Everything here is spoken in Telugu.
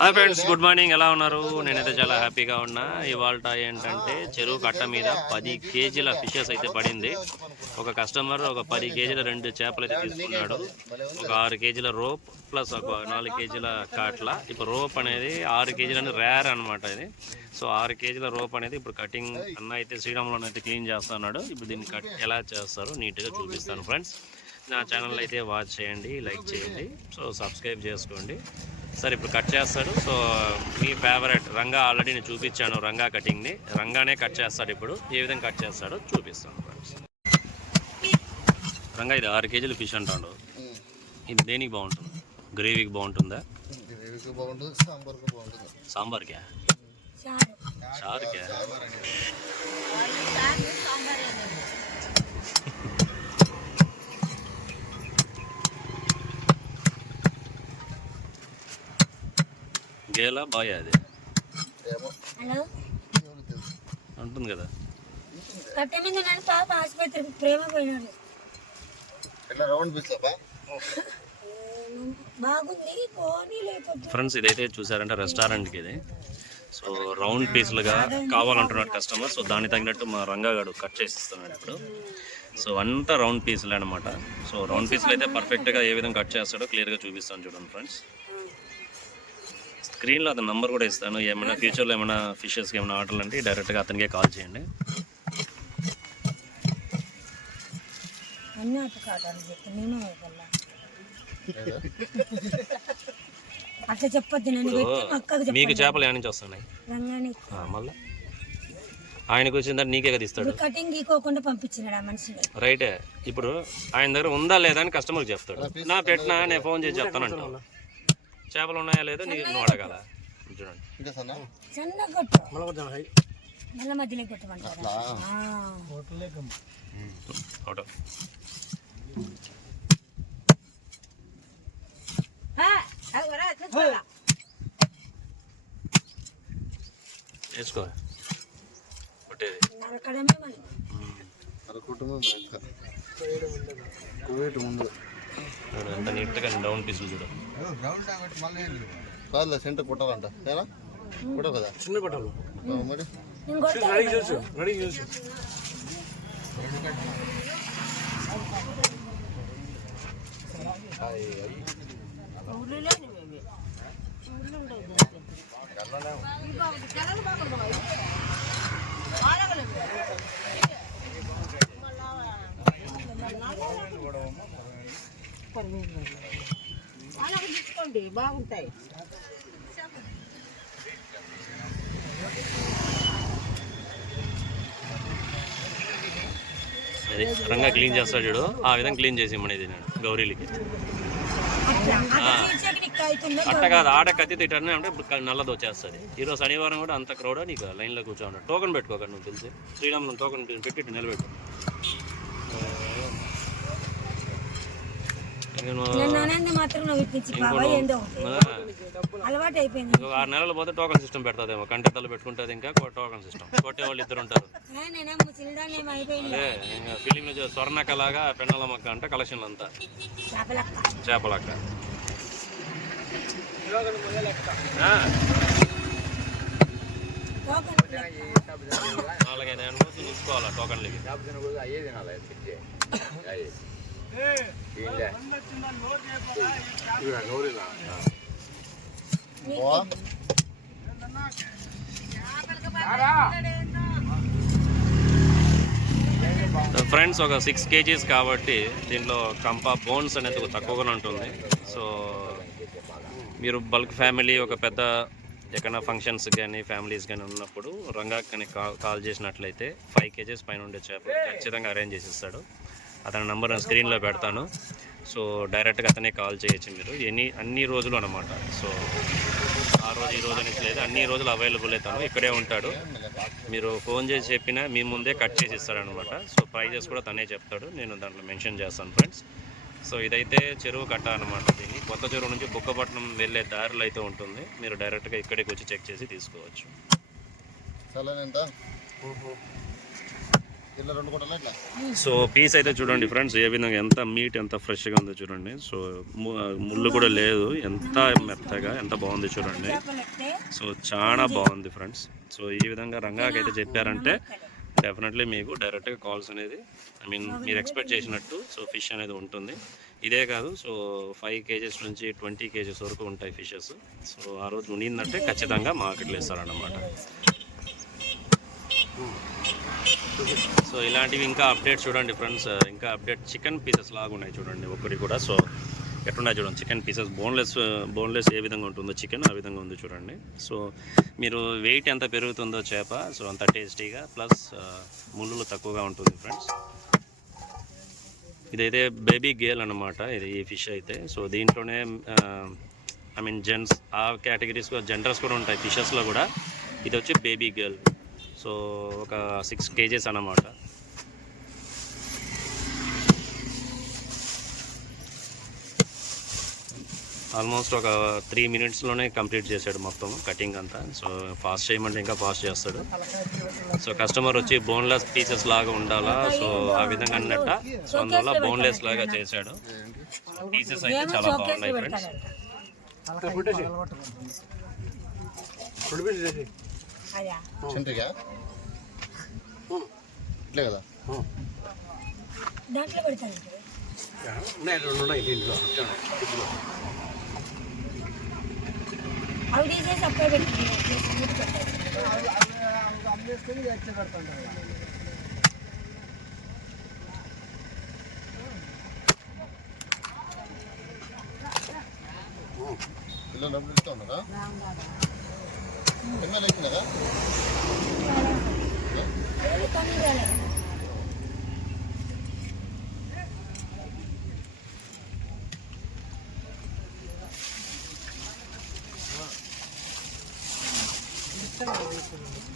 Hi friends, good morning. ఎలా ఉన్నారు? నేనైతే చాలా హ్యాపీగా ఉన్నా. ఇవాళ ఏంటంటే చెరువు కట్ట మీద 10 కేజీల ఫిషెస్ అయితే పడింది. ఒక కస్టమర్ ఒక 10 కేజీల 2 చేపలు అయితే తీసుకున్నాడు. ఒక 6 కేజీల రోప్ ప్లస్ ఒక 4 కేజీల కాట్ల. ఇప్పుడు రోప్ అనేది 6 కేజీలని రేర్ అనమాట ఇది. సో 6 కేజీల రోప్ అనేది ఇప్పుడు కటింగ్ అన్న అయితే శ్రీరాములు అయితే క్లీన్ చేస్తున్నాడు. ఇప్పుడు దీన్ని కట్ ఎలా చేస్తారో నీట్గా చూపిస్తాను ఫ్రెండ్స్. నా ఛానల్ అయితే వాచ్ చేయండి, లైక్ చేయండి, సో సబ్స్క్రైబ్ చేసుకోండి. సరే, ఇప్పుడు కట్ చేస్తాడు. సో మీ ఫేవరెట్ రంగా ఆల్రెడీ నేను చూపించాను. రంగా కటింగ్ని రంగానే కట్ చేస్తాడు. ఇప్పుడు ఏ విధంగా కట్ చేస్తాడో చూపిస్తాను ఫ్రెండ్స్. రంగా ఇది 6 కేజీలు ఫిష్ అంటాడు. ఇది దేనికి బాగుంటుంది? గ్రేవీకి బాగుంటుందా? సాంబార్కా? చారుకా? గేలా బాయ్ అది అంటుంది కదా. ఫ్రెండ్స్, ఇదైతే చూసారంటే రెస్టారెంట్కి ఇది. సో రౌండ్ పీసులుగా కావాలంటున్నాడు కస్టమర్. సో దానికి తగినట్టు మా రంగాగాడు కట్ చేసి ఇస్తున్నాడు ఇప్పుడు. సో అంతా రౌండ్ పీసులు అనమాట. సో రౌండ్ పీసులు అయితే పర్ఫెక్ట్గా ఏ విధంగా కట్ చేస్తాడో క్లియర్గా చూపిస్తాను చూడండి ఫ్రెండ్స్. స్క్రీన్లో అతని నంబర్ కూడా ఇస్తాను. ఏమైనా ఫ్యూచర్లో ఏమైనా ఫిషెస్కి ఏమైనా ఆర్డర్లు అంటే డైరెక్ట్గా అతనికే కాల్ చేయండి. మీకు చేపలు ఏమైనా నుంచి వస్తున్నాయి మళ్ళీ ఆయనకు వచ్చిన దాన్ని నీకే కదా ఇస్తాడు. రైటే. ఇప్పుడు ఆయన దగ్గర ఉందా లేదా అని కస్టమర్కి చెప్తాడు. నా పెట్టినా నేను ఫోన్ చేసి చెప్తానంటాను. చేపలు ఉన్నాయా లేదా నువ్వు అడగాల. చూడండి, వేసుకో కొట్టేది ఎంత నీట్గా డౌన్ పీసులు చూడు. కాదు సెంటర్ కొట్టాలంట కొట్టవు కదా, చిన్న కొట్టాలి మరి. రెడీ చేసి బాగుంటాయి. అది రంగా క్లీన్ చేస్తాడు చూడు, ఆ విధంగా క్లీన్ చేసి ఇమ్మనేది నేను గౌరీలకి. అట్ట కాదు, ఆడ కత్తితో ఇట్లా అంటే నల్లది వచ్చేస్తుంది. ఈరోజు శనివారం కూడా అంత క్రౌడ్ నీకు లైన్లో కూర్చోండి. టోకెన్ పెట్టుకోకండి, నువ్వు తెలిసి శ్రీరాములు టోకెన్ పెట్టి నిలబెట్టు. ఇంకొక 6 నెలలు పోతే టోకెన్ సిస్టమ్ పెడతాదేమో. కంటెత్తలు పెట్టుకుంటుంది, ఇంకా టోకెన్ సిస్టమ్. కొట్టే వాళ్ళు 2 ఉంటారు. అదే ఇంకా ఫిలింలో స్వర్ణక లాగా పెన్నల మొక్క అంటే కలెక్షన్లు అంతా చేపలక్క. నాలుగైదు ఏళ్ళు తీసుకోవాలా టోకన్లకి. ఫ్రెండ్స్, ఒక 6 కేజీస్ కాబట్టి దీంట్లో కంప బోన్స్ అనేది తక్కువగానే ఉంటుంది. సో మీరు బల్క్ ఫ్యామిలీ, ఒక పెద్ద ఎక్కడైనా ఫంక్షన్స్ కానీ ఫ్యామిలీస్ కానీ ఉన్నప్పుడు రంగా కానీ కాల్ చేసినట్లయితే 5 కేజీస్ పైన ఉండే చేపలు ఖచ్చితంగా అరేంజ్ చేసిస్తాడు. అతని నెంబర్ నేను స్క్రీన్లో పెడతాను. సో డైరెక్ట్గా అతనే కాల్ చేయొచ్చు మీరు అన్ని రోజులు అనమాట. సో ఆ రోజు ఈ రోజు అనేది లేదు, అన్ని రోజులు అవైలబుల్ అవుతాను. ఇక్కడే ఉంటాడు. మీరు ఫోన్ చేసి చెప్పినా మీ ముందే కట్ చేసి ఇస్తాడనమాట. సో ప్రైజెస్ కూడా తనే చెప్తాడు, నేను దాంట్లో మెన్షన్ చేస్తాను ఫ్రెండ్స్. సో ఇదైతే చెరువు కట్ట అనమాట. దీన్ని కొత్త చెరువు నుంచి బుక్కపట్నం వెళ్ళే దారిలో అయితే ఉంటుంది. మీరు డైరెక్ట్గా ఇక్కడికి వచ్చి చెక్ చేసి తీసుకోవచ్చు. ఇలా 2 కొట్టాలా ఇట్లా సో పీస్ అయితే చూడండి ఫ్రెండ్స్, ఏ విధంగా ఎంత మీట్ ఎంత ఫ్రెష్గా ఉందో చూడండి. సో ముళ్ళు కూడా లేదు, ఎంత మెత్తగా ఎంత బాగుంది చూడండి. సో చాలా బాగుంది ఫ్రెండ్స్. సో ఈ విధంగా రంగాకి అయితే చెప్పారంటే డెఫినెట్లీ మీకు డైరెక్ట్గా కాల్స్ అనేది మీరు ఎక్స్పెక్ట్ చేసినట్టు సో ఫిష్ అనేది ఉంటుంది. ఇదే కాదు, సో 5 కేజెస్ నుంచి 20 కేజెస్ వరకు ఉంటాయి ఫిషెస్. సో ఆ రోజు ఉండిందంటే ఖచ్చితంగా మార్కెట్లో ఇస్తారన్నమాట. సో ఇలాంటివి ఇంకా అప్డేట్ చూడండి ఫ్రెండ్స్, ఇంకా అప్డేట్ చికెన్ పీసెస్ లాగా ఉన్నాయి చూడండి ఒకటి కూడా. సో ఎట్టున్నాయి చూడండి చికెన్ పీసెస్, బోన్లెస్ ఏ విధంగా ఉంటుందో చికెన్ ఆ విధంగా ఉంది చూడండి. సో మీరు వెయిట్ ఎంత పెరుగుతుందో చేప సో అంత టేస్టీగా ప్లస్ ముళ్ళులు తక్కువగా ఉంటుంది ఫ్రెండ్స్. ఇదైతే బేబీ గేల్ అన్నమాట ఇది, ఈ ఫిష్ అయితే. సో దీంట్లోనే జెంట్స్ ఆ కేటగిరీస్ జెండర్స్ కూడా ఉంటాయి ఫిషెస్లో కూడా. ఇది వచ్చి బేబీ గేల్. సో ఒక 6 కేజెస్ అన్నమాట. ఆల్మోస్ట్ ఒక 3 మినిట్స్లోనే కంప్లీట్ చేశాడు మొత్తం కటింగ్ అంతా. సో ఫాస్ట్ చేయమంటే ఇంకా ఫాస్ట్ చేస్తాడు. సో కస్టమర్ వచ్చి బోన్లెస్ పీసెస్ లాగా ఉండాలా, సో ఆ విధంగా అన్నట్ట. సో అందువల్ల బోన్లెస్ లాగా చేశాడు. పీసెస్ అయితే చాలా బాగున్నాయి ఫ్రెండ్స్. చింతగా ఇట్లే కదా దాంట్లో పెడతాను. అవి తీసేసి అప్పుడే పెట్టుకున్నాను. పిల్లలు డబ్బులు ఇస్తా ఉన్నారా? ఎమ్మెల్యే ఇచ్చినారా?